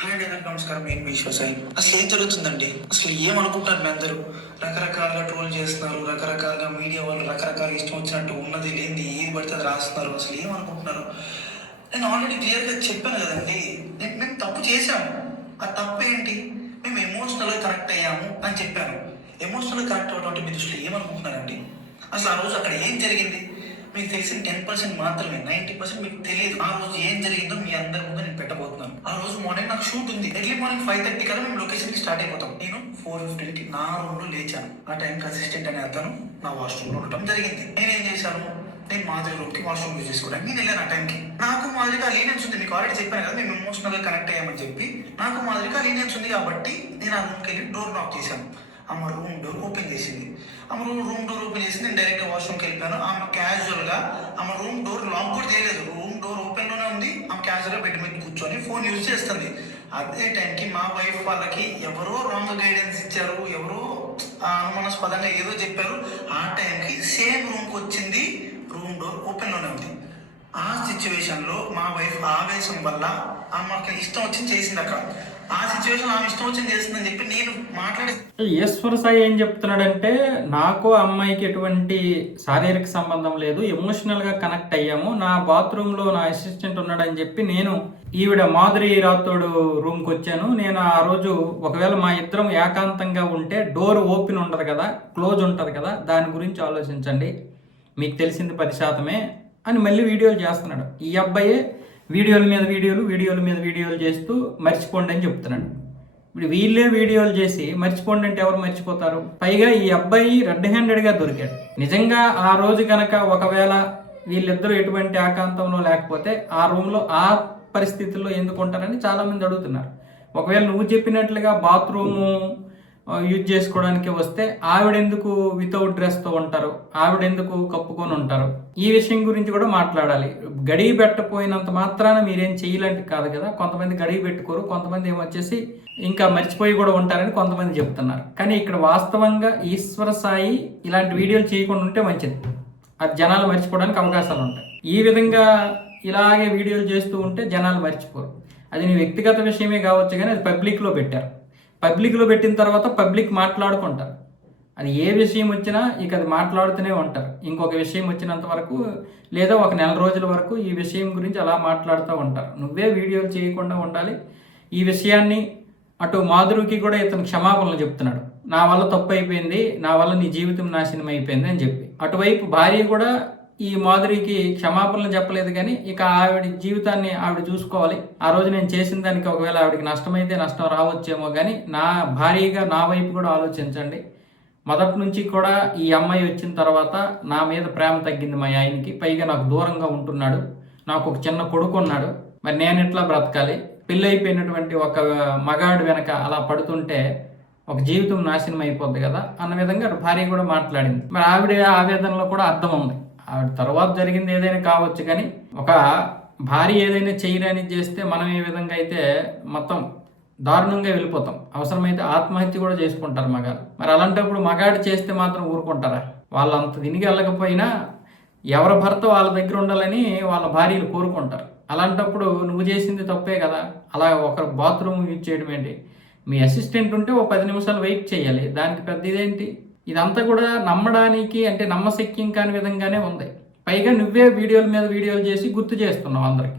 Hi అండి, అందరికీ నమస్కారం. నేను మీ విశ్వసాయి. అసలు ఏం జరుగుతుందండి? అసలు ఏమనుకుంటున్నారు మీ అందరూ? రకరకాలుగా ట్రోల్ చేస్తున్నారు, రకరకాలుగా మీడియా వాళ్ళు రకరకాల ఇష్టం వచ్చినట్టు ఉన్నది లేనిది ఏది పడితే అది రాస్తున్నారు. అసలు ఏమనుకుంటున్నారు? నేను ఆల్రెడీ క్లియర్గా చెప్పాను కదండి, మేము తప్పు చేశాము. ఆ తప్పు ఏంటి? మేము ఎమోషనల్గా కనెక్ట్ అయ్యాము అని చెప్పాను. ఎమోషనల్గా కనెక్ట్ అవ్వడం మీ దృష్టిలో ఏమనుకుంటున్నారండి? అసలు ఆ రోజు అక్కడ ఏం జరిగింది? మీకు తెలిసిన 10% మాత్రమే, 90% మీకు తెలియదు. ఆ రోజు ఏం జరిగిందో మీ అందరి ముందు నేను పెట్టబోతున్నాను. ఆ రోజు మార్నింగ్ నాకు షూట్ ఉంది. ఎర్లీ మార్నింగ్ 5:30 కల్లా మేము లొకేషన్కి స్టార్ట్ అయిపోతాం. నేను 4:15కి నా రూమ్లో లేచాను. ఆ టైంకి అసిస్టెంట్ అనే అతను నా వాష్రూమ్లో ఉండటం జరిగింది. నేనేం చేశాను? నేను మాధురి రూమ్కి వాష్రూమ్ యూజ్ చేసుకోవడానికి నేను వెళ్ళాను. ఆ టైంకి నాకు మాదిరిగా లీనియన్స్ ఉంది. మీకు ఆల్రెడీ చెప్పాను కదా, మేము ఎమోషనల్గా కనెక్ట్ అయ్యామని చెప్పి. నాకు మాదిరిగా లీనియన్స్ ఉంది కాబట్టి నేను ఆ రూమ్కి వెళ్ళి డోర్ నాక్ చేశాను. ఆమె రూమ్ డోర్ ఓపెన్ చేసింది. ఆమె రూమ్ డోర్ ఓపెన్ చేసి నేను డైరెక్ట్గా వాష్రూమ్కి వెళ్ళిపోయాను. ఆమె క్యాజువల్గా ఆమె రూమ్ డోర్ లాక్ కూడా చేయలేదు. రూమ్ డోర్ ఓపెన్లోనే ఉంది. ఆమె క్యాజువల్గా బెడ్ మీద కూర్చొని ఫోన్ యూజ్ చేస్తుంది. అదే టైంకి మా వైఫ్ వాళ్ళకి ఎవరో రాంగ్ గైడెన్స్ ఇచ్చారు, ఎవరో అనుమానాస్పదంగా ఏదో చెప్పారు. ఆ టైంకి సేమ్ రూమ్కి వచ్చింది. రూమ్ డోర్ ఓపెన్లోనే ఉంది. ఆ సిచ్యువేషన్లో మా వైఫ్ ఆవేశం వల్ల ఆమెకి ఇష్టం వచ్చింది చేసింది. అక్కడ ఆ సిచ్యువేషన్ ఆమె ఇష్టం వచ్చింది చేస్తుందని చెప్పి నేను మాట్లాడి ఈశ్వర సాయి ఏం చెప్తున్నాడంటే, నాకు అమ్మాయికి ఎటువంటి శారీరక సంబంధం లేదు, ఎమోషనల్గా కనెక్ట్ అయ్యాము. నా బాత్రూంలో నా అసిస్టెంట్ ఉన్నాడని చెప్పి నేను ఈవిడ మాధురి రాథోడు రూమ్కి వచ్చాను. నేను ఆ రోజు ఒకవేళ మా ఇద్దరం ఏకాంతంగా ఉంటే డోర్ ఓపెన్ ఉండదు కదా, క్లోజ్ ఉంటుంది కదా, దాని గురించి ఆలోచించండి, మీకు తెలిసింది 10% అని మళ్ళీ వీడియోలు చేస్తున్నాడు. ఈ అబ్బాయే వీడియోల మీద వీడియోలు చేస్తూ మర్చిపోండి అని చెప్తున్నాడు. ఇప్పుడు వీళ్ళే వీడియోలు చేసి మర్చిపోండి అంటే ఎవరు మర్చిపోతారు? పైగా ఈ అబ్బాయి రెడ్ హ్యాండెడ్గా దొరికాడు. నిజంగా ఆ రోజు కనుక ఒకవేళ వీళ్ళిద్దరూ ఎటువంటి ఆకాంతంలో లేకపోతే ఆ రూమ్లో ఆ పరిస్థితుల్లో ఎందుకు ఉంటారని చాలామంది అడుగుతున్నారు. ఒకవేళ నువ్వు చెప్పినట్లుగా బాత్రూము యూజ్ చేసుకోవడానికి వస్తే ఆవిడెందుకు వితౌట్ డ్రెస్తో ఉంటారు, ఆవిడెందుకు కప్పుకొని ఉంటారు? ఈ విషయం గురించి కూడా మాట్లాడాలి. గడియ పెట్టపోయినంత మాత్రాన మీరేం చేయలేంటి కాదు కదా. కొంతమంది గడియ పెట్టుకోరు, కొంతమంది ఏమొచ్చేసి ఇంకా మర్చిపోయి కూడా ఉంటారని కొంతమంది చెప్తున్నారు. కానీ ఇక్కడ వాస్తవంగా ఈశ్వర సాయి ఇలాంటి వీడియోలు చేయకుండా ఉంటే మంచిది. అది జనాలు మర్చిపోవడానికి అవకాశాలు ఉంటాయి. ఈ విధంగా ఇలాగే వీడియోలు చేస్తూ ఉంటే జనాలు మర్చిపోరు. అది నీ వ్యక్తిగత విషయమే కావచ్చు, కానీ అది పబ్లిక్లో పెట్టారు. పబ్లిక్లో పెట్టిన తర్వాత పబ్లిక్ మాట్లాడుకుంటారు. అది ఏ విషయం వచ్చినా ఇక అది మాట్లాడుతూనే ఉంటారు. ఇంకొక విషయం వచ్చినంత వరకు లేదా ఒక నెల రోజుల వరకు ఈ విషయం గురించి అలా మాట్లాడుతూ ఉంటారు. నువ్వే వీడియోలు చేయకుండా ఉండాలి. ఈ విషయాన్ని అటు మాధురికి కూడా ఇతను క్షమాపణలు చెప్తున్నాడు. నా వల్ల తప్పు అయిపోయింది, నా వల్ల నీ జీవితం నాశనం అయిపోయింది అని చెప్పి. అటువైపు భార్య కూడా ఈ మాధురికి క్షమాపణలు చెప్పలేదు, కానీ ఇక ఆవిడ జీవితాన్ని ఆవిడ చూసుకోవాలి. ఆ రోజు నేను చేసిన దానికి ఒకవేళ ఆవిడకి నష్టమైతే నష్టం రావచ్చేమో, కానీ నా భార్యగా నా వైపు కూడా ఆలోచించండి. మొదటి నుంచి కూడా ఈ అమ్మాయి వచ్చిన తర్వాత నా మీద ప్రేమ తగ్గింది మా ఆయనకి. పైగా నాకు దూరంగా ఉంటున్నాడు, నాకు ఒక చిన్న కొడుకు ఉన్నాడు. మరి నేను ఎట్లా బ్రతకాలి? పెళ్ళి అయిపోయినటువంటి ఒక మగాడు వెనక అలా పడుతుంటే ఒక జీవితం నాశనం అయిపోద్ది కదా అన్న విధంగా భార్య కూడా మాట్లాడింది. మరి ఆవిడ ఆవేదనలో కూడా అర్థం ఉంది. ఆవిడ తర్వాత జరిగింది ఏదైనా కావచ్చు, కానీ ఒక భార్య ఏదైనా చేయరాని చేస్తే మనం ఏ విధంగా అయితే మొత్తం దారుణంగా వెళ్ళిపోతాం. అవసరమైతే ఆత్మహత్య కూడా చేసుకుంటారు మగాడు. మరి అలాంటప్పుడు మగాడు చేస్తే మాత్రం ఊరుకుంటారా? వాళ్ళంత తిరిగి వెళ్ళకపోయినా ఎవరి భర్త వాళ్ళ దగ్గర ఉండాలని వాళ్ళ భార్యలు కోరుకుంటారు. అలాంటప్పుడు నువ్వు చేసింది తప్పే కదా. అలా ఒకరు బాత్రూమ్ యూజ్ చేయడం ఏంటి? మీ అసిస్టెంట్ ఉంటే ఓ 10 నిమిషాలు వెయిట్ చేయాలి, దానికి పెద్ద ఇదేంటి? ఇదంతా కూడా నమ్మడానికి అంటే నమ్మశక్యం కాని విధంగానే ఉంది. పైగా నువ్వే వీడియోల మీద వీడియోలు చేసి గుర్తు చేస్తున్నావు అందరికి.